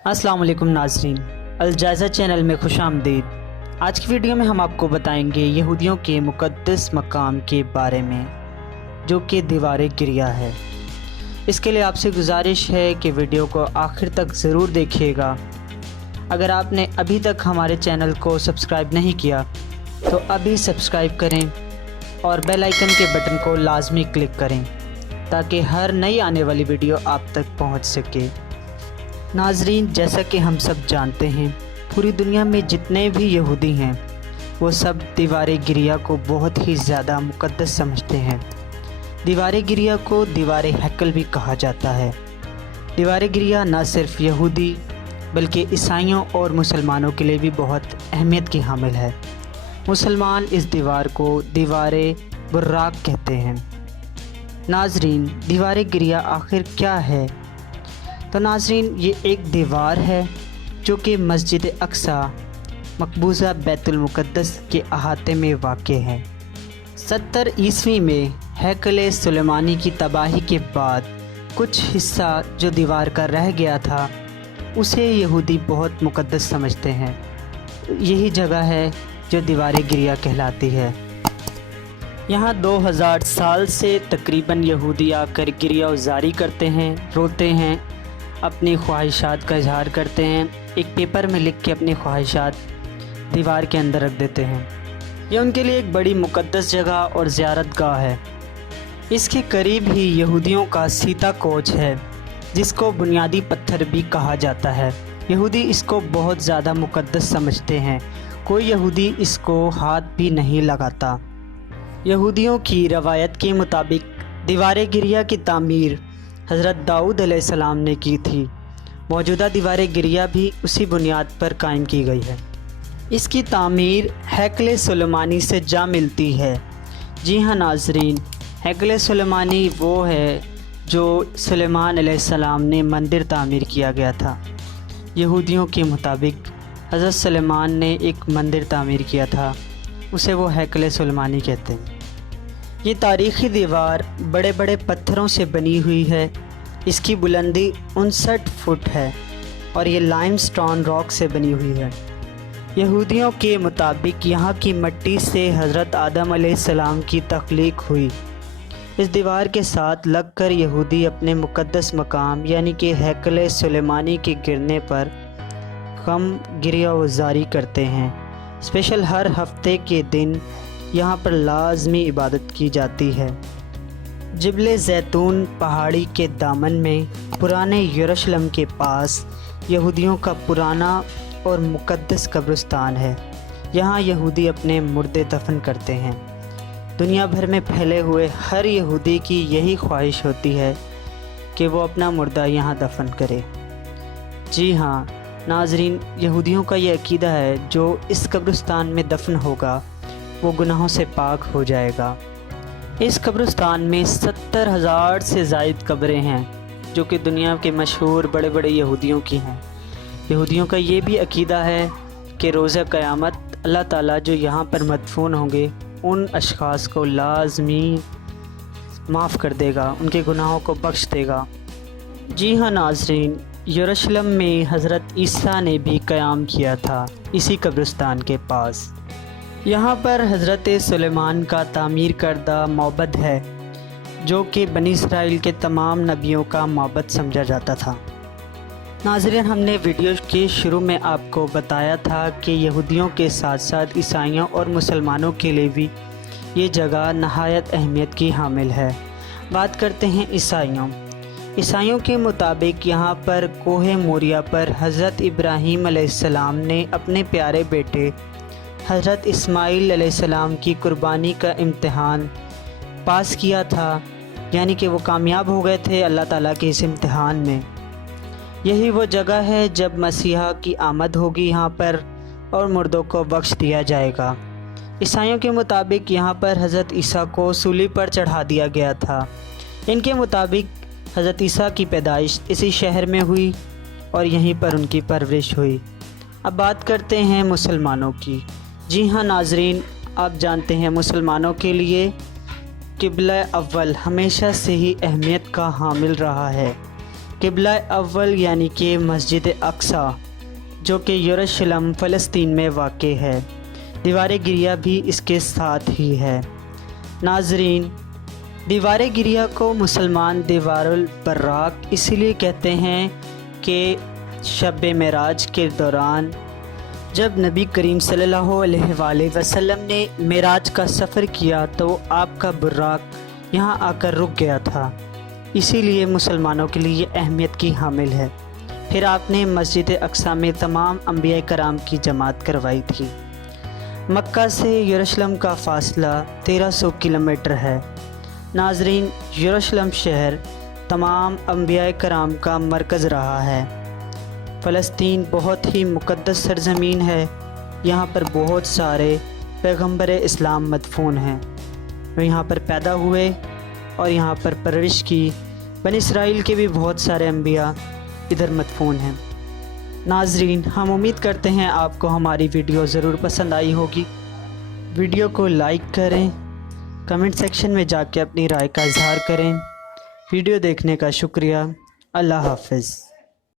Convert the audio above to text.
अस्सलाम वालेकुम नाज़रीन, अलजायज़ा चैनल में खुश आमदीद। आज की वीडियो में हम आपको बताएंगे यहूदियों के मुक़द्दस मकाम के बारे में, जो कि दीवार गिरिया है। इसके लिए आपसे गुजारिश है कि वीडियो को आखिर तक ज़रूर देखिएगा। अगर आपने अभी तक हमारे चैनल को सब्सक्राइब नहीं किया तो अभी सब्सक्राइब करें और बेल आइकन के बटन को लाजमी क्लिक करें ताकि हर नई आने वाली वीडियो आप तक पहुंच सके। नाजरीन, जैसा कि हम सब जानते हैं, पूरी दुनिया में जितने भी यहूदी हैं वो सब दीवार गिरिया को बहुत ही ज़्यादा मुक़द्दस समझते हैं। दीवार गिरिया को दीवार हैकल भी कहा जाता है। दीवार गिरिया न सिर्फ यहूदी बल्कि ईसाइयों और मुसलमानों के लिए भी बहुत अहमियत की हामिल है। मुसलमान इस दीवार को दीवार बुर्राक कहते हैं। नाजरीन, दीवार गिरिया आखिर क्या है? तो नाजरीन, ये एक दीवार है जो कि मस्जिद अक्सा मकबूजा बैतुल मुक़द्दस के अहाते में वाक़ है। 70 ईस्वी में हैकल सुलेमानी की तबाही के बाद कुछ हिस्सा जो दीवार का रह गया था उसे यहूदी बहुत मुक़द्दस समझते हैं। यही जगह है जो दीवार गिरिया कहलाती है। यहाँ 2000 साल से तकरीबन यहूदी आकर गिरिया उजारी करते हैं, रोते हैं, अपनी ख्वाहिशात का इजहार करते हैं, एक पेपर में लिख के अपनी ख्वाहिशात दीवार के अंदर रख देते हैं। यह उनके लिए एक बड़ी मुक़द्दस जगह और ज़ियारत गाह है। इसके करीब ही यहूदियों का सीता कोच है जिसको बुनियादी पत्थर भी कहा जाता है। यहूदी इसको बहुत ज़्यादा मुक़द्दस समझते हैं। कोई यहूदी इसको हाथ भी नहीं लगाता। यहूदियों की रवायत के मुताबिक दीवार गिरिया की तामीर हज़रत दाऊद अलैहिस्सलाम ने की थी। मौजूदा दीवार गिरिया भी उसी बुनियाद पर कायम की गई है। इसकी तामीर हैकल सुलेमानी से जा मिलती है। जी हाँ नाजरीन, हैकल सुलेमानी वो है जो सुलेमान अलैहिस्सलाम ने मंदिर तामीर किया गया था। यहूदियों के मुताबिक हज़रत सुलेमान ने एक मंदिर तामीर किया था, उसे वो हैकल सुलेमानी कहते हैं। ये तारीख़ी दीवार बड़े बड़े पत्थरों से बनी हुई है। इसकी बुलंदी 59 फुट है और ये लाइमस्टोन रॉक से बनी हुई है। यहूदियों के मुताबिक यहाँ की मिट्टी से हज़रत आदम अलैहिस्सलाम की तख्लीक हुई। इस दीवार के साथ लगकर यहूदी अपने मुक़द्दस मकाम यानी कि हैकल सुलेमानी के गिरने पर गम गिरिया उजारी करते हैं। स्पेशल हर हफ्ते के दिन यहाँ पर लाजमी इबादत की जाती है। जिबल ज़ैतून पहाड़ी के दामन में पुराने यरूशलेम के पास यहूदियों का पुराना और मुक़द्दस कब्रिस्तान है। यहाँ यहूदी अपने मुर्दे दफन करते हैं। दुनिया भर में फैले हुए हर यहूदी की यही ख्वाहिश होती है कि वो अपना मुर्दा यहाँ दफन करे। जी हाँ नाजरीन, यहूदियों का ये अकीदा है जो इस कब्रिस्तान में दफन होगा वो गुनाहों से पाक हो जाएगा। इस कब्रिस्तान में 70,000 से ज़ायद कब्रें हैं जो कि दुनिया के मशहूर बड़े बड़े यहूदियों की हैं। यहूदियों का ये भी अकीदा है कि रोज़ा क़यामत अल्लाह ताला जो यहाँ पर मदफून होंगे उन अशख़ास को लाजमी माफ़ कर देगा, उनके गुनाहों को बख्श देगा। जी हाँ नाजरीन, यरूशलेम में हज़रत ईसा ने भी क़याम किया था इसी कब्रिस्तान के पास। यहाँ पर हज़रत सुलेमान का तामीर करदा मअबद है जो कि बनी इसराइल के तमाम नबियों का मअबद समझा जाता था। नाज़रीन, हमने वीडियो के शुरू में आपको बताया था कि यहूदियों के साथ साथ ईसाइयों और मुसलमानों के लिए भी ये जगह नहायत अहमियत की हामिल है। बात करते हैं ईसाइयों के मुताबिक यहाँ पर कोहे मोरिया पर हज़रत इब्राहीम अलैहिस्सलाम ने अपने प्यारे बेटे हज़रत इस्माईल अलैहिस्सलाम की कुर्बानी का इम्तिहान पास किया था, यानी कि वो कामयाब हो गए थे अल्लाह ताला के इस इम्तिहान में। यही वो जगह है जब मसीहा की आमद होगी यहाँ पर और मुर्दों को बख्श दिया जाएगा। ईसाइयों के मुताबिक यहाँ पर हज़रत ईसा को सूली पर चढ़ा दिया गया था। इनके मुताबिक हज़रत ईसा की पैदाइश इसी शहर में हुई और यहीं पर उनकी परवरिश हुई। अब बात करते हैं मुसलमानों की। जी हाँ नाजरीन, आप जानते हैं मुसलमानों के लिए किबला अव्वल हमेशा से ही अहमियत का हामिल रहा है। क़िबला अव्वल यानी कि मस्जिद अक्सा जो कि यरूशलेम फ़लस्तीन में वाक़ है। दीवार गिरिया भी इसके साथ ही है। नाज़रीन, दीवार गिरिया को मुसलमान दीवारुल बर्राक इसलिए कहते हैं कि शब मेराज के दौरान जब नबी करीम सल्लल्लाहु अलैहि वसल्लम ने मेराज का सफ़र किया तो आपका बुर्राक यहाँ आकर रुक गया था, इसीलिए मुसलमानों के लिए अहमियत की हामिल है। फिर आपने मस्जिद अक्सा में तमाम अंबिया कराम की जमात करवाई थी। मक्का से यरूशलेम का फ़ासला 1300 किलोमीटर है। नाज़रीन, यरूशलेम शहर तमाम अंबिया कराम का मरकज़ रहा है। फ़लस्तीन बहुत ही मुक़द्दस सरज़मीन है। यहाँ पर बहुत सारे पैगंबर इस्लाम मदफून हैं। वो यहाँ पर पैदा हुए और यहाँ पर परवरिश की। बनी इसराइल के भी बहुत सारे अंबिया इधर मदफून हैं। नाज़रीन, हम उम्मीद करते हैं आपको हमारी वीडियो ज़रूर पसंद आई होगी। वीडियो को लाइक करें, कमेंट सेक्शन में जाके अपनी राय का इज़हार करें। वीडियो देखने का शुक्रिया। अल्लाह हाफ़िज़।